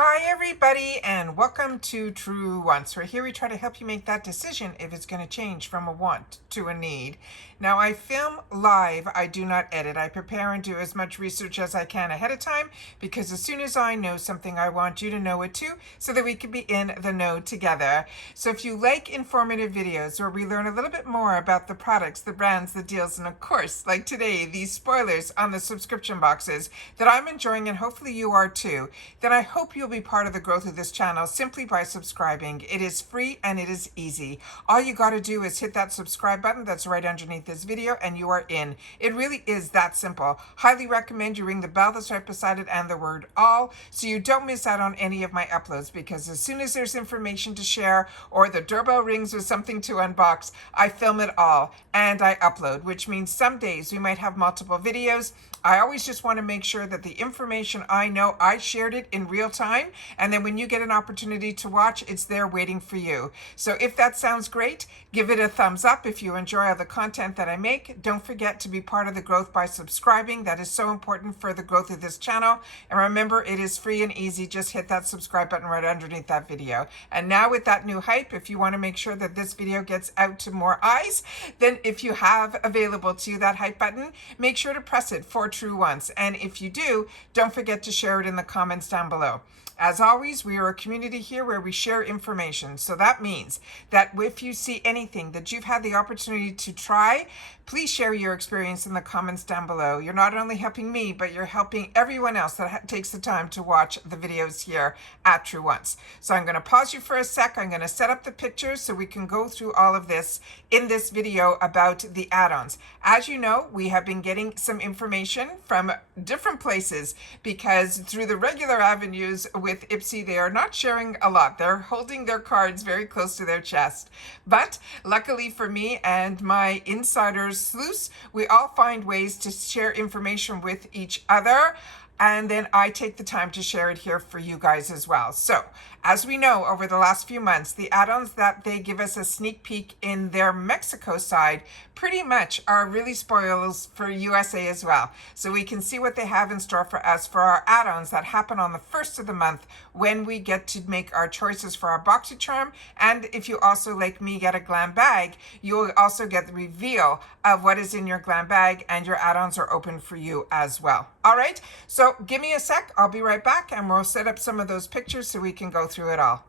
Hi everybody and welcome to Truewants, where here we try to help you make that decision if it's going to change from a want to a need. Now I film live, I do not edit. I prepare and do as much research as I can ahead of time because as soon as I know something I want you to know it too so that we can be in the know together. So if you like informative videos where we learn a little bit more about the products, the brands, the deals, and of course like today these spoilers on the subscription boxes that I'm enjoying and hopefully you are too, then I hope you'll be part of the growth of this channel simply by subscribing. It is free and it is easy. All you got to do is hit that subscribe button that's right underneath this video and you are in. It really is that simple. Highly recommend you ring the bell that's right beside it and the word all so you don't miss out on any of my uploads, because as soon as there's information to share or the doorbell rings with something to unbox, I film it all and I upload, which means some days we might have multiple videos. I always just want to make sure that the information I know, I shared it in real time, and then when you get an opportunity to watch, it's there waiting for you. So if that sounds great, give it a thumbs up if you enjoy all the content that I make. Don't forget to be part of the growth by subscribing. That is so important for the growth of this channel. And remember, it is free and easy. Just hit that subscribe button right underneath that video. And now with that new hype, if you want to make sure that this video gets out to more eyes, then if you have available to you that hype button, make sure to press it for Truewants. And if you do, don't forget to share it in the comments down below. As always, we are a community here where we share information. So that means that if you see anything that you've had the opportunity to try, please share your experience in the comments down below. You're not only helping me, but you're helping everyone else that takes the time to watch the videos here at Truewants. So I'm going to pause you for a sec. I'm going to set up the pictures so we can go through all of this in this video about the add-ons. As you know, we have been getting some information from different places because through the regular avenues with IPSY, they are not sharing a lot. They're holding their cards very close to their chest. But luckily for me and my insiders sleuths, we all find ways to share information with each other. And then I take the time to share it here for you guys as well. So as we know, over the last few months, the add-ons that they give us a sneak peek in their Mexico side pretty much are really spoils for USA as well. So we can see what they have in store for us for our add-ons that happen on the first of the month when we get to make our choices for our BoxyCharm. And if you also, like me, get a glam bag, you'll also get the reveal of what is in your glam bag, and your add-ons are open for you as well. All right, so give me a sec. I'll be right back and we'll set up some of those pictures so we can go through it all.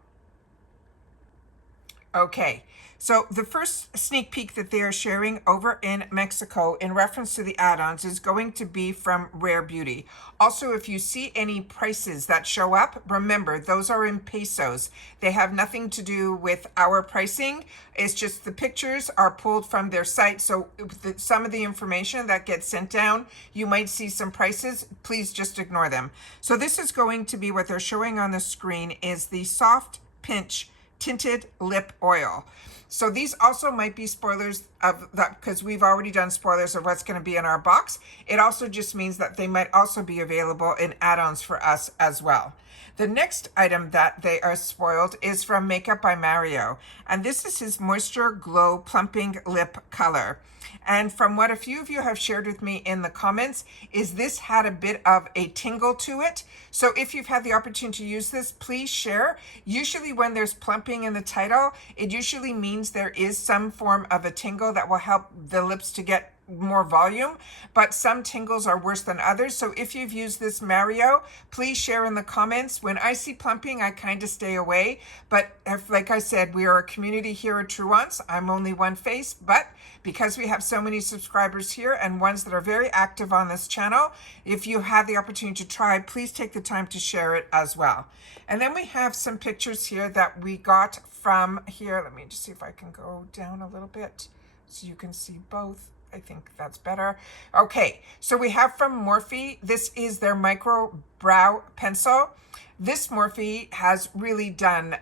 Okay, so the first sneak peek that they are sharing over in Mexico in reference to the add-ons is going to be from Rare Beauty. Also, if you see any prices that show up, remember those are in pesos. They have nothing to do with our pricing. It's just the pictures are pulled from their site. So some of the information that gets sent down, you might see some prices. Please just ignore them. So this is going to be what they're showing on the screen is the Soft Pinch Tinted Lip Oil. So these also might be spoilers of that because we've already done spoilers of what's going to be in our box. It also just means that they might also be available in add-ons for us as well. The next item that they are spoiled is from Makeup by Mario. And this is his Moisture Glow Plumping Lip Color. And from what a few of you have shared with me in the comments, is this had a bit of a tingle to it. So if you've had the opportunity to use this, please share. Usually when there's plumping in the title, it usually means there is some form of a tingle that will help the lips to get more volume, but some tingles are worse than others. So if you've used this Mario, please share in the comments. When I see plumping, I kind of stay away. But if, like I said, we are a community here at Truewants. I'm only one face, but because we have so many subscribers here and ones that are very active on this channel, if you have the opportunity to try, please take the time to share it as well. And then we have some pictures here that we got from here. Let me just see if I can go down a little bit so you can see both. I think that's better. Okay, so we have from Morphe. This is their micro brow pencil. This Morphe has really done,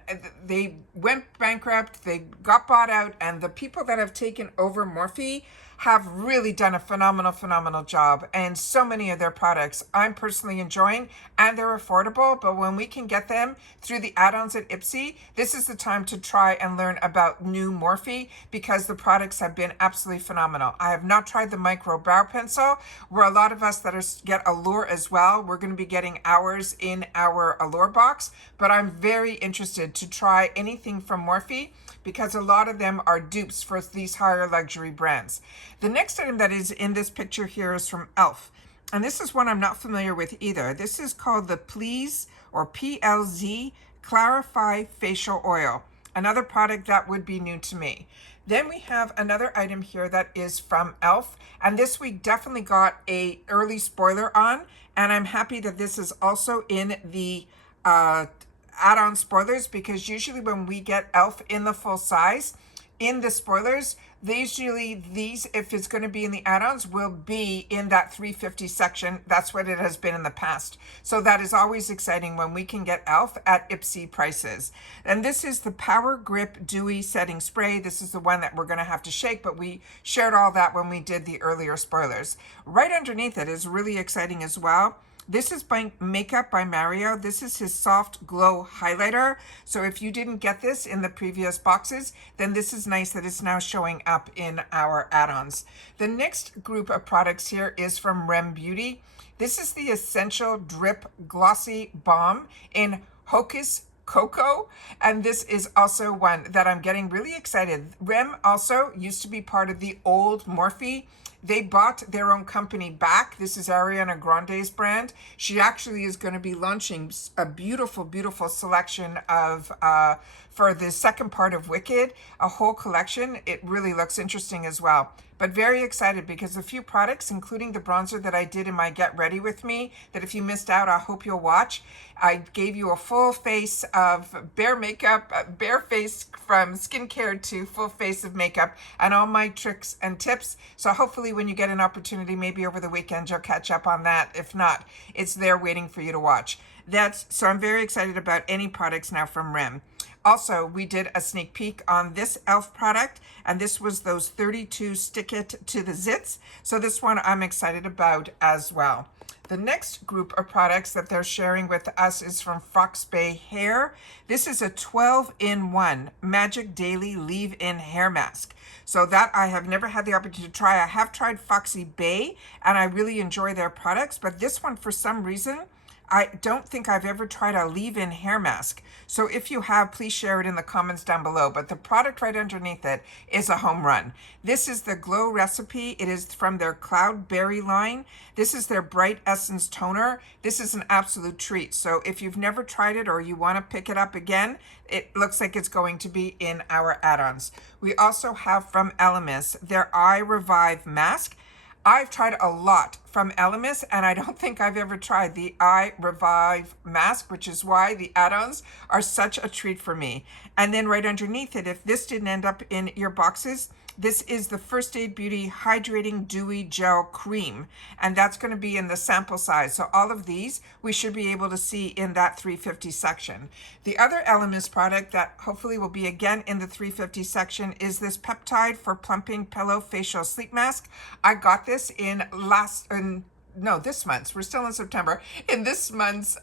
they went bankrupt, they got bought out, and the people that have taken over Morphe have really done a phenomenal job, and so many of their products I'm personally enjoying, and they're affordable. But when we can get them through the add-ons at IPSY, this is the time to try and learn about new Morphe, because the products have been absolutely phenomenal. I have not tried the micro brow pencil, where a lot of us that get Allure as well, we're going to be getting ours in our Allure box, but I'm very interested to try anything from Morphe, because a lot of them are dupes for these higher luxury brands. The next item that is in this picture here is from e.l.f. And this is one I'm not familiar with either. This is called the Please, or PLZ Clarify Facial Oil. Another product that would be new to me. Then we have another item here that is from e.l.f. And this we definitely got a early spoiler on. And I'm happy that this is also in the add-on spoilers, because usually when we get e.l.f. in the full size, in the spoilers, these, if it's going to be in the add-ons, will be in that 350 section. That's what it has been in the past. So that is always exciting when we can get e.l.f. at IPSY prices. And this is the Power Grip Dewy Setting Spray. This is the one that we're going to have to shake, but we shared all that when we did the earlier spoilers. Right underneath it is really exciting as well. This is by Makeup by Mario. This is his Soft Glow Highlighter. So if you didn't get this in the previous boxes, then this is nice that it's now showing up in our add-ons. The next group of products here is from REM Beauty. This is the Essential Drip Glossy Balm in Hocus Cocoa, and this is also one that I'm getting really excited. REM also used to be part of the old Morphe. They bought their own company back. This is Ariana Grande's brand. She actually is going to be launching a beautiful selection of for the second part of Wicked, a whole collection. It really looks interesting as well. But very excited, because a few products, including the bronzer that I did in my Get Ready With Me, that if you missed out, I hope you'll watch. I gave you a full face of bare makeup, bare face from skincare to full face of makeup, and all my tricks and tips. So hopefully when you get an opportunity, maybe over the weekend, you'll catch up on that. If not, it's there waiting for you to watch. So I'm very excited about any products now from REM. Also, we did a sneak peek on this e.l.f. product, and this was those 32 Stick It to the Zits. So this one I'm excited about as well. The next group of products that they're sharing with us is from Fox Bay Hair. This is a 12-in-1 Magic Daily Leave-In Hair Mask. So that I have never had the opportunity to try. I have tried Foxy Bay, and I really enjoy their products, but this one, for some reason, I don't think I've ever tried a leave-in hair mask. So if you have, please share it in the comments down below. But the product right underneath it is a home run. This is the Glow Recipe. It is from their Cloudberry line. This is their Bright Essence Toner. This is an absolute treat. So if you've never tried it, or you want to pick it up again, it looks like it's going to be in our add-ons. We also have from Elemis their Eye Revive Mask. I've tried a lot from Elemis, and I don't think I've ever tried the Eye Revive Mask, which is why the add-ons are such a treat for me. And then right underneath it, if this didn't end up in your boxes, this is the First Aid Beauty Hydrating Dewy Gel Cream, and that's going to be in the sample size. So all of these we should be able to see in that 350 section. The other Elemis product that hopefully will be again in the 350 section is this Peptide for Plumping Pillow Facial Sleep Mask. I got this in this month's, we're still in September, in this month's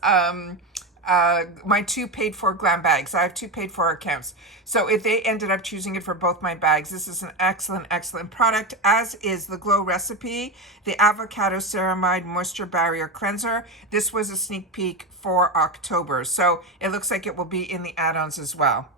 my 2 paid for glam bags. I have 2 paid for accounts. So if they ended up choosing it for both my bags, this is an excellent product, as is the Glow Recipe, the Avocado Ceramide Moisture Barrier Cleanser. This was a sneak peek for October. So it looks like it will be in the add-ons as well.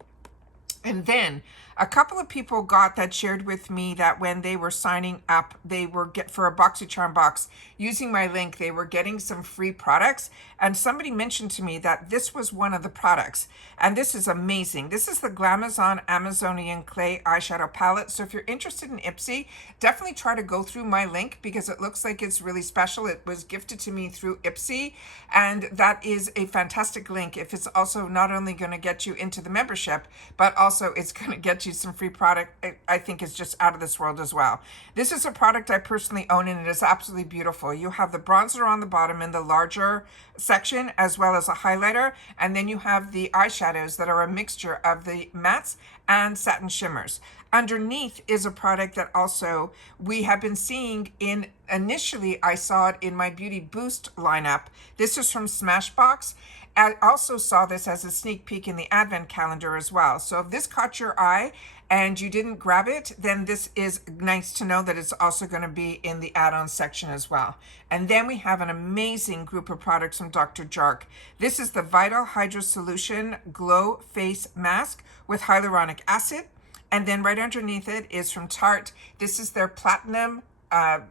And then a couple of people shared with me that when they were signing up, they were for a BoxyCharm box using my link, they were getting some free products. And somebody mentioned to me that this was one of the products. And this is amazing. This is the Glamazon Amazonian Clay Eyeshadow Palette. So if you're interested in IPSY, definitely try to go through my link, because it looks like it's really special. It was gifted to me through IPSY, and that is a fantastic link if it's also not only going to get you into the membership, but also it's going to get you some free product, I think is just out of this world as well. This is a product I personally own, and it is absolutely beautiful. You have the bronzer on the bottom in the larger section, as well as a highlighter, and then you have the eyeshadows that are a mixture of the mattes and satin shimmers. Underneath is a product that also we have been seeing in, initially I saw it in my Beauty Boost lineup. This is from Smashbox. I also saw this as a sneak peek in the advent calendar as well. So if this caught your eye and you didn't grab it, then this is nice to know that it's also going to be in the add-on section as well. And then we have an amazing group of products from Dr. Jart. This is the Vital Hydro Solution Glow Face Mask with hyaluronic acid. And then right underneath it is from Tarte. This is their Platinum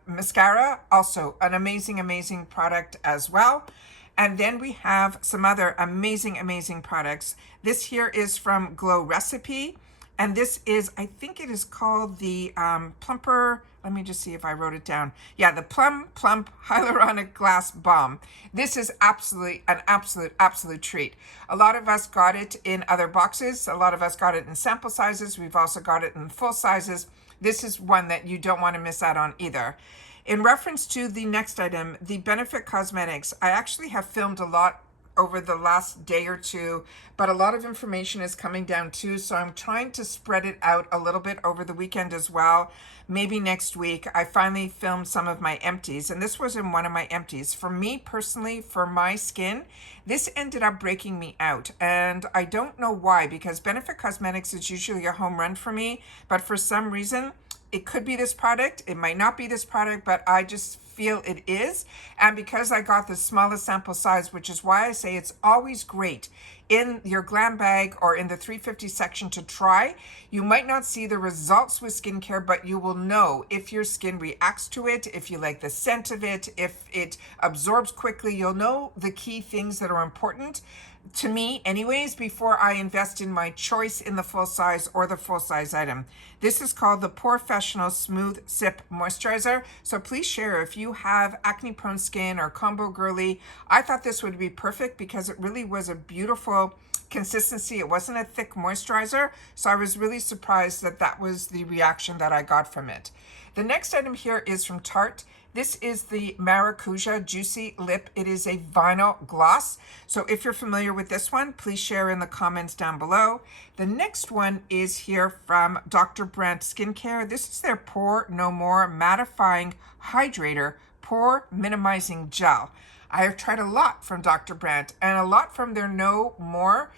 mascara, also an amazing, amazing product as well. And then we have some other amazing, amazing products. This here is from Glow Recipe. And this is, I think it is called the Plumper, let me just see if I wrote it down. Yeah, the Plump Hyaluronic Glass Balm. This is absolutely an absolute treat. A lot of us got it in other boxes. A lot of us got it in sample sizes. We've also got it in full sizes. This is one that you don't want to miss out on either. In reference to the next item, the Benefit Cosmetics, I actually have filmed a lot over the last day or two, but a lot of information is coming down too, so I'm trying to spread it out a little bit over the weekend as well. Maybe next week. I finally filmed some of my empties, and this was in one of my empties. For me personally, for my skin, this ended up breaking me out, and I don't know why, because Benefit Cosmetics is usually a home run for me, but for some reason, it could be this product, it might not be this product, but I just feel it is. And because I got the smallest sample size, which is why I say it's always great in your glam bag or in the 350 section to try. You might not see the results with skincare, but you will know if your skin reacts to it, if you like the scent of it, if it absorbs quickly. You'll know the key things that are important to me anyways before I invest in my choice in the full size or the full size item. This is called the Professional Smooth Sip Moisturizer. So please share if you have acne prone skin or combo girly. I thought this would be perfect because it really was a beautiful consistency. It wasn't a thick moisturizer, so I was really surprised that that was the reaction that I got from it. The next item here is from Tarte. This is the Maracuja Juicy Lip. It is a vinyl gloss. So if you're familiar with this one, please share in the comments down below. The next one is here from Dr. Brandt Skincare. This is their Pore No More Mattifying Hydrator Pore Minimizing Gel. I have tried a lot from Dr. Brandt and a lot from their No More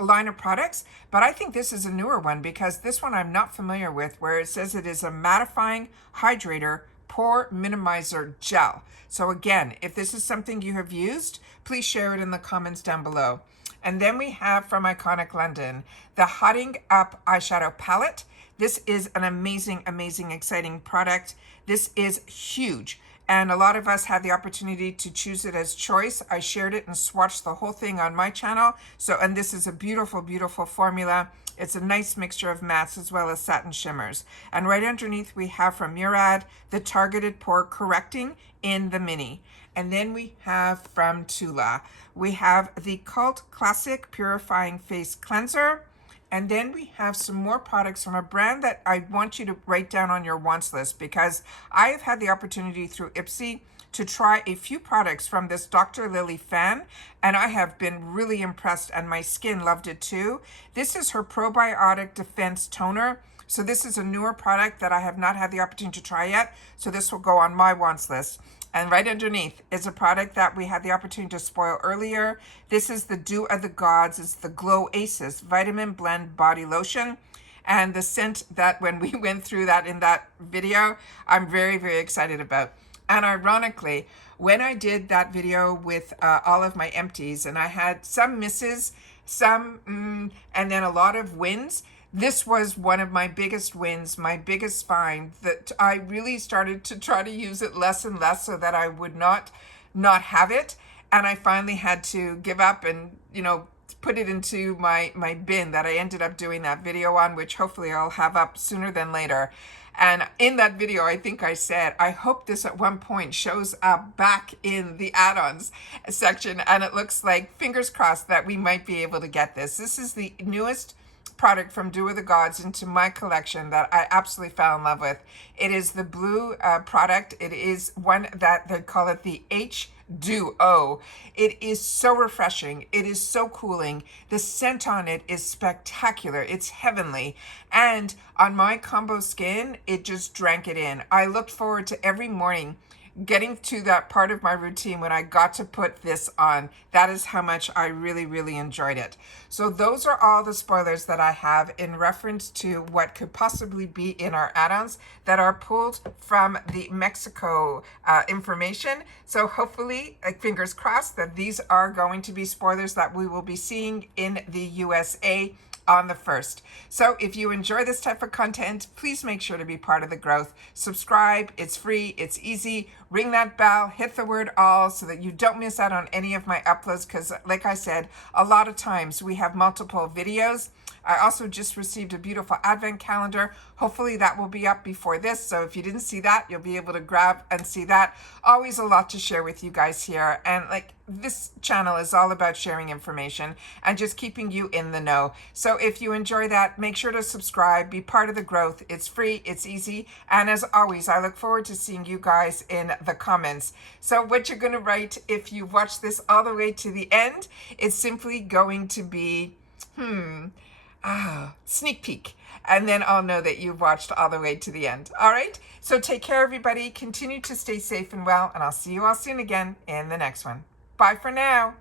line of products, but I think this is a newer one because this one I'm not familiar with, where it says it is a mattifying hydrator pore minimizer gel. So again, if this is something you have used, please share it in the comments down below. And then we have from Iconic London, the Hotting Up Eyeshadow Palette. This is an amazing, amazing, exciting product. This is huge. And a lot of us had the opportunity to choose it as choice. I shared it and swatched the whole thing on my channel. So, and this is a beautiful, beautiful formula. It's a nice mixture of mattes as well as satin shimmers. And right underneath we have from Murad, the Targeted Pore Correcting in the Mini. And then we have from Tula, we have the Cult Classic Purifying Face Cleanser. And then we have some more products from a brand that I want you to write down on your wants list, because I have had the opportunity through IPSY to try a few products from this Dr. Lili fan, and I have been really impressed, and my skin loved it too. This is her Probiotic Defense Toner. So this is a newer product that I have not had the opportunity to try yet, so this will go on my wants list. And right underneath is a product that we had the opportunity to spoil earlier. This is the Dew of the Gods. It's the Glow Aces Vitamin Blend Body Lotion. And the scent that when we went through that in that video, I'm very, very excited about. And ironically, when I did that video with all of my empties, and I had some misses, some and then a lot of wins, this was one of my biggest wins, my biggest find, that I really started to try to use it less and less so that I would not have it. And I finally had to give up and, put it into my bin that I ended up doing that video on, which hopefully I'll have up sooner than later. And in that video, I think I said, I hope this at one point shows up back in the add-ons section. And it looks like, fingers crossed, that we might be able to get this. This is the newest product from Dew of the Gods into my collection that I absolutely fell in love with. It is the blue product. It is one that they call it the H2O. It is so refreshing. It is so cooling. The scent on it is spectacular. It's heavenly. And on my combo skin, it just drank it in. I looked forward to every morning getting to that part of my routine when I got to put this on. That is how much I really, really enjoyed it. So those are all the spoilers that I have in reference to what could possibly be in our add-ons that are pulled from the Mexico information. So hopefully, fingers crossed, that these are going to be spoilers that we will be seeing in the USA on the 1st. So if you enjoy this type of content, please make sure to be part of the growth. Subscribe, it's free, it's easy. Ring that bell, hit the word all so that you don't miss out on any of my uploads, because like I said, a lot of times we have multiple videos. I also just received a beautiful advent calendar. Hopefully that will be up before this. So if you didn't see that, you'll be able to grab and see that. Always a lot to share with you guys here. And like, this channel is all about sharing information and just keeping you in the know. So if you enjoy that, make sure to subscribe, be part of the growth. It's free, it's easy. And as always, I look forward to seeing you guys in the comments. So what you're going to write if you've watched this all the way to the end, it's simply going to be, sneak peek. And then I'll know that you've watched all the way to the end. All right. So take care, everybody. Continue to stay safe and well. And I'll see you all soon again in the next one. Bye for now.